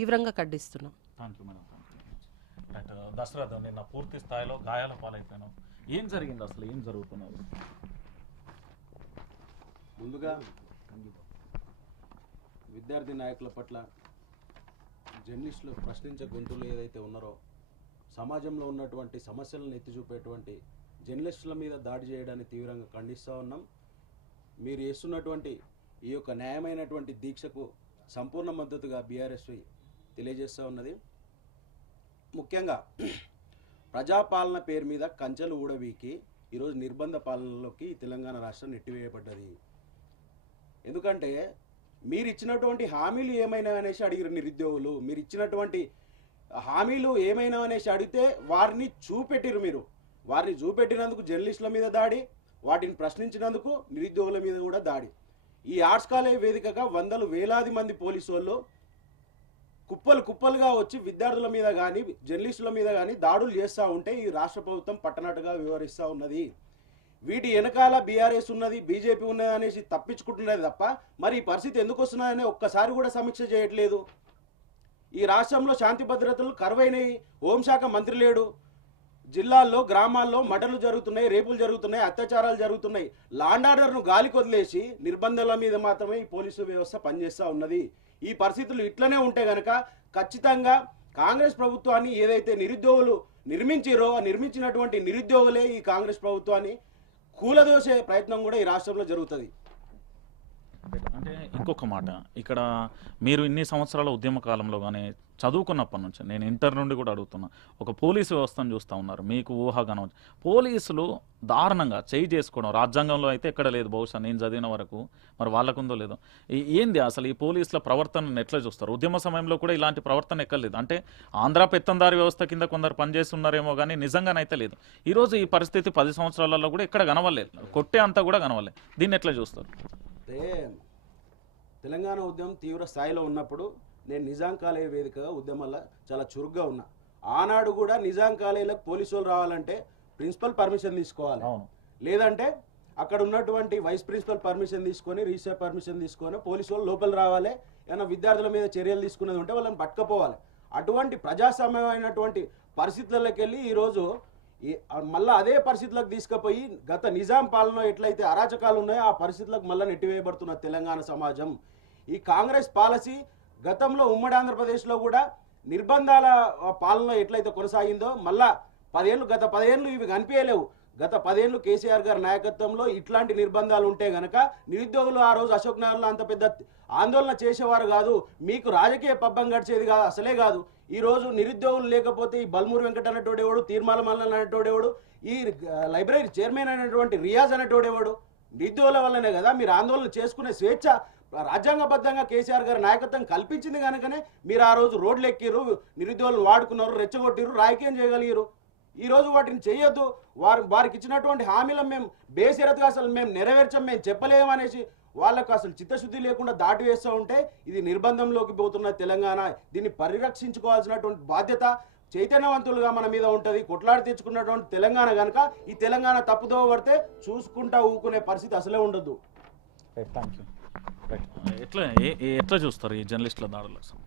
తీవ్రంగా ఖండిస్తున్నాం. Thank you madam right Dasharath నిన్న పూర్తి స్థాయిలో గాయాల పాలైపోయాను. ఏం జరిగింది అసలు? ఏం జరుగుతున్నది ముందుగా విద్యార్థి నాయకుల పట్ల జర్నలిస్టులు ప్రశ్నించే గొంతులు ఏదైతే ఉన్నారో సమాజంలో ఉన్నటువంటి సమస్యలను ఎత్తి చూపేటువంటి జర్నలిస్టుల మీద దాడి చేయడాన్ని తీవ్రంగా ఖండిస్తూ ఉన్నాం. మీరు చేస్తున్నటువంటి ఈ యొక్క న్యాయమైనటువంటి దీక్షకు సంపూర్ణ మద్దతుగా బీఆర్ఎస్ తెలియజేస్తూ ఉన్నది. ముఖ్యంగా ప్రజాపాలన పేరు మీద కంచెలు ఊడవీకి ఈరోజు నిర్బంధ పాలనలోకి తెలంగాణ రాష్ట్రం నెట్టివేయబడ్డది. ఎందుకంటే మీరు ఇచ్చినటువంటి హామీలు ఏమైనా అనేసి అడిగారు నిరుద్యోగులు. మీరు ఇచ్చినటువంటి హామీలు ఏమైనా అనేసి అడిగితే వారిని చూపెట్టిరు మీరు. వారిని చూపెట్టినందుకు జర్నలిస్టుల మీద దాడి వాటిని ప్రశ్నించినందుకు నిరుద్యోగుల మీద కూడా దాడి. ఈ ఆర్ట్స్ కాలేజ్ వేదికగా వందలు వేలాది మంది పోలీసు వాళ్ళు కుప్పలు కుప్పలుగా వచ్చి విద్యార్థుల మీద కానీ జర్నలిస్టుల మీద కానీ దాడులు చేస్తూ ఉంటే ఈ రాష్ట్ర ప్రభుత్వం పట్టనట్టుగా వివరిస్తూ ఉన్నది. వీటి వెనకాల బీఆర్ఎస్ ఉన్నది బీజేపీ ఉన్నది అనేసి తప్పించుకుంటున్నది తప్ప మరి ఈ పరిస్థితి ఎందుకు వస్తున్నదని ఒక్కసారి కూడా సమీక్ష చేయట్లేదు. ఈ రాష్ట్రంలో శాంతి భద్రతలు కరువైనవి హోంశాఖ మంత్రి లేడు. జిల్లాల్లో గ్రామాల్లో మటలు జరుగుతున్నాయి రేపులు జరుగుతున్నాయి అత్యాచారాలు జరుగుతున్నాయి. లాండ్ ఆర్డర్ను గాలికి వదిలేసి నిర్బంధాల మీద మాత్రమే ఈ పోలీసు వ్యవస్థ పనిచేస్తూ ఉన్నది. ఈ పరిస్థితులు ఇట్లనే ఉంటే గనక ఖచ్చితంగా కాంగ్రెస్ ప్రభుత్వాన్ని ఏదైతే నిరుద్యోగులు నిర్మించిరో ఆ నిర్మించినటువంటి నిరుద్యోగులే ఈ కాంగ్రెస్ ప్రభుత్వాన్ని కూలదోసే ప్రయత్నం కూడా ఈ రాష్ట్రంలో జరుగుతుంది. అంటే ఇంకొక మాట ఇక్కడ మీరు ఇన్ని సంవత్సరాల ఉద్యమ కాలంలో కానీ చదువుకున్నప్పటి నుంచి నేను ఇంటర్ నుండి కూడా అడుగుతున్నా ఒక పోలీసు వ్యవస్థను చూస్తూ ఉన్నారు మీకు ఊహాగానం పోలీసులు దారుణంగా చేయి చేసుకోవడం రాజ్యాంగంలో అయితే ఎక్కడ లేదు బహుశా నేను చదివిన వరకు మరి వాళ్ళకుందో లేదో. ఏంది అసలు ఈ పోలీసుల ప్రవర్తనను ఎట్లా చూస్తారు? ఉద్యమ సమయంలో కూడా ఇలాంటి ప్రవర్తన ఎక్కలేదు అంటే ఆంధ్ర పెత్తందారి వ్యవస్థ కింద కొందరు పనిచేస్తున్నారేమో కానీ నిజంగానైతే లేదు. ఈరోజు ఈ పరిస్థితి పది సంవత్సరాలలో కూడా ఎక్కడ కనవలేదు కొట్టే అంతా కూడా కనవలేదు దీన్ని ఎట్లా చూస్తారు? తెలంగాణ ఉద్యమం తీవ్ర స్థాయిలో ఉన్నప్పుడు నేను నిజాం కాలేయ వేదికగా ఉద్యమంలో చాలా చురుగ్గా ఉన్నా. ఆనాడు కూడా నిజాం కాలేజీలకు పోలీసు వాళ్ళు రావాలంటే ప్రిన్సిపల్ పర్మిషన్ తీసుకోవాలి. లేదంటే అక్కడ ఉన్నటువంటి వైస్ ప్రిన్సిపల్ పర్మిషన్ తీసుకొని రీసెర్ పర్మిషన్ తీసుకొని పోలీసు వాళ్ళు లోపల రావాలి. ఏమైనా విద్యార్థుల మీద చర్యలు తీసుకునేది ఉంటే వాళ్ళని పట్టుకపోవాలి. అటువంటి ప్రజాస్వామ్యమైనటువంటి పరిస్థితుల్లోకి వెళ్ళి ఈరోజు మళ్ళీ అదే పరిస్థితులకు తీసుకుపోయి గత నిజాం పాలన ఎట్లయితే అరాచకాలు ఉన్నాయో ఆ పరిస్థితులకు మళ్ళీ నెట్టివేయబడుతున్న తెలంగాణ సమాజం. ఈ కాంగ్రెస్ పాలసీ గతంలో ఉమ్మడి ఆంధ్రప్రదేశ్లో కూడా నిర్బంధాల పాలన ఎట్లయితే కొనసాగిందో మళ్ళా పదేళ్ళు గత పదేళ్ళు ఇవి కనిపించలేవు. గత పదేళ్ళు కేసీఆర్ గారి నాయకత్వంలో ఇట్లాంటి నిర్బంధాలు ఉంటే గనక నిరుద్యోగులు ఆ రోజు అశోక్ నగర్లో అంత పెద్ద ఆందోళన చేసేవారు కాదు. మీకు రాజకీయ పబ్బం గడిచేది కాదు అసలే కాదు. ఈ రోజు నిరుద్యోగులు లేకపోతే ఈ బల్మూరు వెంకట అనేటోడేవాడు తీర్మాల మల్లన్ అనేటోడేవాడు ఈ లైబ్రరీ చైర్మన్ అనేటువంటి రియాజ్ అనేటోడేవాడు నిరుద్యోగుల వల్లనే కదా మీరు ఆందోళన చేసుకునే స్వేచ్ఛ రాజ్యాంగబద్ధంగా కేసీఆర్ గారి నాయకత్వం కల్పించింది కనుకనే మీరు ఆ రోజు రోడ్లు ఎక్కిరు నిరుద్యోగులను వాడుకున్నారు రెచ్చగొట్టిరు రాజకీయం చేయగలిగారు ఈ రోజు వాటిని చేయొద్దు వారు వారికి ఇచ్చినటువంటి హామీలను మేము బేసిరత్గా అసలు మేము నెరవేర్చాం మేము చెప్పలేము అనేసి వాళ్ళకు అసలు చిత్తశుద్ధి లేకుండా దాటి వేస్తూ ఉంటే ఇది నిర్బంధంలోకి పోతున్న తెలంగాణ. దీన్ని పరిరక్షించుకోవాల్సినటువంటి బాధ్యత చైతన్యవంతులుగా మన మీద ఉంటుంది. కొట్లాడి తెచ్చుకున్నటువంటి తెలంగాణ కనుక ఈ తెలంగాణ తప్పుదోవ పడితే చూసుకుంటా ఊకునే పరిస్థితి అసలే ఉండదు. థ్యాంక్ యూ ఎట్లా ఎట్లా చూస్తారు ఈ జర్నలిస్టుల దాడులు? అసలు